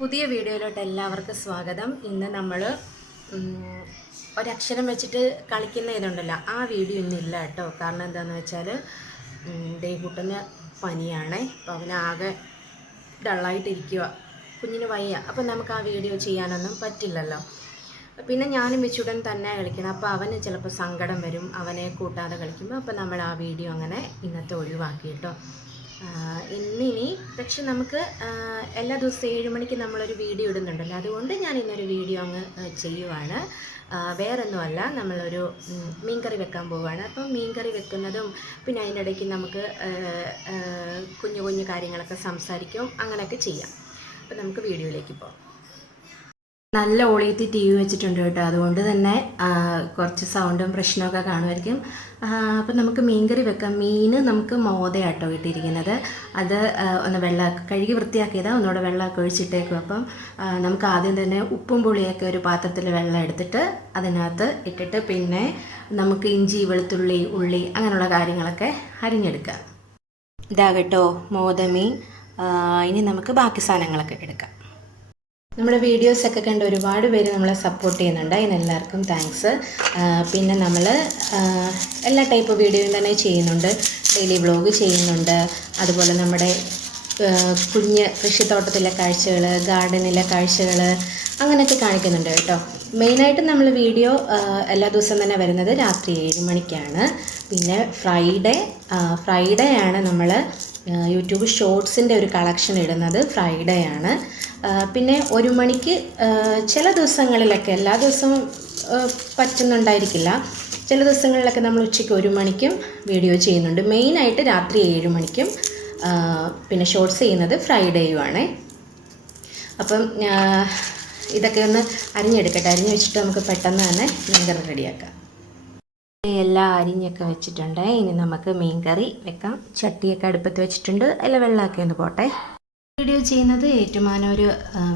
പുതിയ വീഡിയോയിലോട്ട് എല്ലാവർക്കും സ്വാഗതം. ഇന്ന് നമ്മൾ ഒരക്ഷരം വെച്ചിട്ട് കളിക്കുന്ന ഇതുണ്ടല്ലോ, ആ വീഡിയോ ഇന്നില്ല കേട്ടോ. കാരണം എന്താണെന്ന് വെച്ചാൽ ദേഹൂട്ടന് പനിയാണേ. അപ്പോൾ അവനാകെ ഡള്ളായിട്ടിരിക്കുക, കുഞ്ഞിന് വയ്യ. അപ്പോൾ നമുക്ക് ആ വീഡിയോ ചെയ്യാനൊന്നും പറ്റില്ലല്ലോ. പിന്നെ ഞാനും വെച്ചുടൻ തന്നെ കളിക്കണം. അപ്പോൾ അവന് ചിലപ്പോൾ സങ്കടം വരും, അവനെ കൂട്ടാതെ കളിക്കുമ്പോൾ. അപ്പോൾ നമ്മൾ ആ വീഡിയോ അങ്ങനെ ഇന്നത്തെ ഒഴിവാക്കി കേട്ടോ. ഇന്നിനി പക്ഷെ നമുക്ക് എല്ലാ ദിവസവും 7 മണിക്ക് നമ്മളൊരു വീഡിയോ ഇടുന്നുണ്ടല്ലോ, അതുകൊണ്ട് ഞാൻ ഇന്നൊരു വീഡിയോ അങ്ങ് ചെയ്യുവാണ്. വേറൊന്നുമല്ല, നമ്മളൊരു മീൻകറി വെക്കാൻ പോവുകയാണ്. അപ്പം മീൻകറി വെക്കുന്നതും പിന്നെ അതിൻ്റെ ഇടയ്ക്ക് നമുക്ക് കുഞ്ഞു കുഞ്ഞു കാര്യങ്ങളൊക്കെ സംസാരിക്കും, അങ്ങനെയൊക്കെ ചെയ്യാം. അപ്പം നമുക്ക് വീഡിയോയിലേക്ക് പോകാം. നല്ല ഓളിയത്തി ടി വി വെച്ചിട്ടുണ്ട് കേട്ടോ, അതുകൊണ്ട് തന്നെ കുറച്ച് സൗണ്ടും പ്രശ്നമൊക്കെ കാണുമായിരിക്കും. അപ്പം നമുക്ക് മീൻകറി വെക്കാം. മീൻ നമുക്ക് മോദയാട്ടോ ഇട്ടിരിക്കുന്നത്. അത് ഒന്ന് വെള്ളമൊക്കെ കഴുകി വൃത്തിയാക്കിയതാണ്, ഒന്നുകൂടെ വെള്ളമൊക്കെ ഒഴിച്ചിട്ടേക്കും. അപ്പം നമുക്ക് ആദ്യം തന്നെ ഉപ്പും പുളിയൊക്കെ ഒരു പാത്രത്തിൽ വെള്ളം എടുത്തിട്ട് അതിനകത്ത് ഇട്ടിട്ട് പിന്നെ നമുക്ക് ഇഞ്ചി, വെളുത്തുള്ളി, ഉള്ളി അങ്ങനെയുള്ള കാര്യങ്ങളൊക്കെ അരിഞ്ഞെടുക്കാം. ഇതാ കേട്ടോ മോദമീൻ. ഇനി നമുക്ക് ബാക്കി സാധനങ്ങളൊക്കെ എടുക്കാം. നമ്മുടെ വീഡിയോസൊക്കെ കണ്ട് ഒരുപാട് പേര് നമ്മളെ സപ്പോർട്ട് ചെയ്യുന്നുണ്ട്, അതിനെല്ലാവർക്കും താങ്ക്സ്. പിന്നെ നമ്മൾ എല്ലാ ടൈപ്പ് വീഡിയോയും തന്നെ ചെയ്യുന്നുണ്ട്. ഡെയിലി വ്ളോഗ് ചെയ്യുന്നുണ്ട്, അതുപോലെ നമ്മുടെ കുഞ്ഞ് കൃഷിത്തോട്ടത്തിലെ കാഴ്ചകൾ, ഗാർഡനിലെ കാഴ്ചകൾ അങ്ങനെയൊക്കെ കാണിക്കുന്നുണ്ട് കേട്ടോ. മെയിനായിട്ട് നമ്മൾ വീഡിയോ എല്ലാ ദിവസവും തന്നെ വരുന്നത് രാത്രി 7 മണിക്കാണ്. പിന്നെ ഫ്രൈഡേ ആണ് നമ്മൾ യൂട്യൂബ് ഷോർട്സിൻ്റെ ഒരു കളക്ഷൻ ഇടുന്നത്. ഫ്രൈഡേ ആണ്. പിന്നെ 1 മണിക്ക് ചില ദിവസങ്ങളിലൊക്കെ, എല്ലാ ദിവസവും പറ്റുന്നുണ്ടായിരിക്കില്ല, ചില ദിവസങ്ങളിലൊക്കെ നമ്മൾ ഉച്ചയ്ക്ക് 1 മണിക്കും വീഡിയോ ചെയ്യുന്നുണ്ട്. മെയിനായിട്ട് രാത്രി 7 മണിക്കും പിന്നെ ഷോർട്സ് ചെയ്യുന്നത് ഫ്രൈഡേയുമാണ്. അപ്പം ഇതൊക്കെ ഒന്ന് അരിഞ്ഞെടുക്കട്ടെ. അരിഞ്ഞ് വെച്ചിട്ട് നമുക്ക് പെട്ടെന്ന് തന്നെ മീൻകറി റെഡിയാക്കാം. എല്ലാം അരിഞ്ഞൊക്കെ വെച്ചിട്ടുണ്ട്. ഇനി നമുക്ക് മീൻകറി വെക്കാം. ചട്ടിയൊക്കെ അടുപ്പത്ത് വെച്ചിട്ടുണ്ട്, എല്ലാം വെള്ളമൊക്കെ ഒന്ന് പോട്ടെ. വീഡിയോ ചെയ്യുന്നത് ഏറ്റുമാനൂർ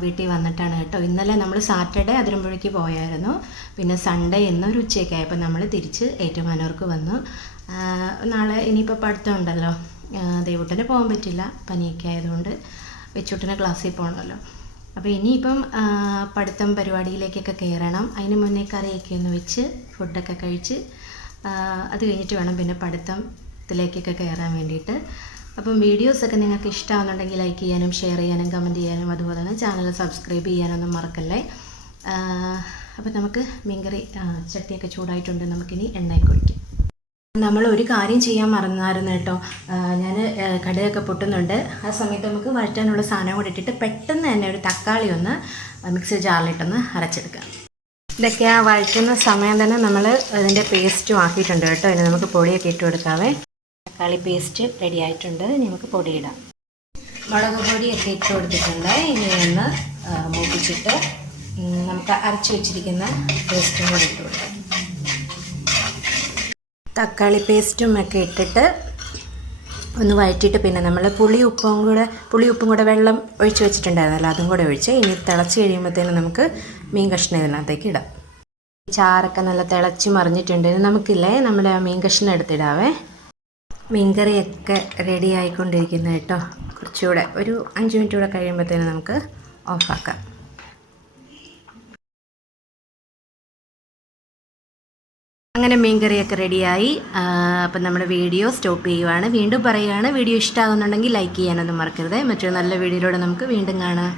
വീട്ടിൽ വന്നിട്ടാണ് കേട്ടോ. ഇന്നലെ നമ്മൾ സാറ്റർഡേ അതിരമ്പുഴയ്ക്ക് പോയായിരുന്നു. പിന്നെ സൺഡേ എന്നൊരു ഉച്ചയ്ക്കായപ്പോൾ നമ്മൾ തിരിച്ച് ഏറ്റുമാനൂർക്ക് വന്നു. നാളെ ഇനിയിപ്പോൾ പഠിത്തം ഉണ്ടല്ലോ, ദേവൂട്ടന് പോകാൻ പറ്റില്ല, പനിയൊക്കെ ആയതുകൊണ്ട്. വെച്ചൂട്ടന് ക്ലാസ്സിൽ പോകണമല്ലോ. അപ്പോൾ ഇനിയിപ്പം പഠിത്തം പരിപാടിയിലേക്കൊക്കെ കയറണം. അതിന് മുന്നേ കറിയൊക്കെ ഒന്ന് വെച്ച് ഫുഡൊക്കെ കഴിച്ച് അത് കഴിഞ്ഞിട്ട് വേണം പിന്നെ പഠിത്തത്തിലേക്കൊക്കെ കയറാൻ വേണ്ടിയിട്ട്. അപ്പം വീഡിയോസൊക്കെ നിങ്ങൾക്ക് ഇഷ്ടമാകുന്നുണ്ടെങ്കിൽ ലൈക്ക് ചെയ്യാനും ഷെയർ ചെയ്യാനും കമൻറ്റ് ചെയ്യാനും അതുപോലെ തന്നെ ചാനൽ സബ്സ്ക്രൈബ് ചെയ്യാനൊന്നും മറക്കല്ലേ. അപ്പം നമുക്ക് മീൻകറി ചട്ടിയൊക്കെ ചൂടായിട്ടുണ്ട്, നമുക്കിനി എണ്ണയൊക്കെ ഒഴിക്കാം. നമ്മൾ ഒരു കാര്യം ചെയ്യാൻ മറന്നായിരുന്നു കേട്ടോ. ഞാൻ കടുകൊക്കെ പൊട്ടുന്നുണ്ട്. ആ സമയത്ത് നമുക്ക് വഴറ്റാനുള്ള സാധനം കൂടി ഇട്ടിട്ട് പെട്ടെന്ന് തന്നെ ഒരു തക്കാളി ഒന്ന് മിക്സി ജാറിലിട്ടൊന്ന് അരച്ചെടുക്കാം. ഇതൊക്കെ ആ വഴറ്റുന്ന സമയം തന്നെ നമ്മൾ അതിൻ്റെ പേസ്റ്റും ആക്കിയിട്ടുണ്ട് കേട്ടോ. ഇനി നമുക്ക് പൊടിയൊക്കെ ഇട്ട് കൊടുക്കാവേ. തക്കാളി പേസ്റ്റ് റെഡി ആയിട്ടുണ്ട്. ഇനി നമുക്ക് പൊടിയിടാം. മുളക് പൊടിയൊക്കെ ഇട്ട് കൊടുത്തിട്ടുണ്ട്. ഇനി ഒന്ന് മൂപ്പിച്ചിട്ട് നമുക്ക് അരച്ച് വെച്ചിരിക്കുന്ന പേസ്റ്റും കൂടി ഇട്ട് കൊടുക്കാം. തക്കാളി പേസ്റ്റും ഒക്കെ ഇട്ടിട്ട് ഒന്ന് വഴറ്റിയിട്ട് പിന്നെ നമ്മൾ പുളിയുപ്പും കൂടെ വെള്ളം ഒഴിച്ച് വെച്ചിട്ടുണ്ടായിരുന്നല്ലോ, അതും കൂടെ ഒഴിച്ച് ഇനി തിളച്ച് കഴിയുമ്പോഴത്തേനും നമുക്ക് മീൻ കഷ്ണം ഇതിനകത്തേക്ക് ഇടാം. ചാറൊക്കെ നല്ല തിളച്ച് മറിഞ്ഞിട്ടുണ്ട്. നമുക്കില്ലേ നമ്മുടെ മീൻ കഷ്ണം എടുത്തിടാവേ. മീൻകറിയൊക്കെ റെഡി ആയിക്കൊണ്ടിരിക്കുന്നു കേട്ടോ. കുറച്ചുകൂടെ ഒരു 5 മിനിറ്റ് കൂടെ കഴിയുമ്പോഴത്തേനും നമുക്ക് ഓഫാക്കാം. അങ്ങനെ മീൻകറിയൊക്കെ റെഡിയായി. അപ്പം നമ്മുടെ വീഡിയോ സ്റ്റോപ്പ് ചെയ്യുവാണ്. വീണ്ടും പറയുകയാണ്, വീഡിയോ ഇഷ്ടമാകുന്നുണ്ടെങ്കിൽ ലൈക്ക് ചെയ്യാനൊന്നും മറക്കരുത്. മറ്റൊരു നല്ല വീഡിയോയിലൂടെ നമുക്ക് വീണ്ടും കാണാം.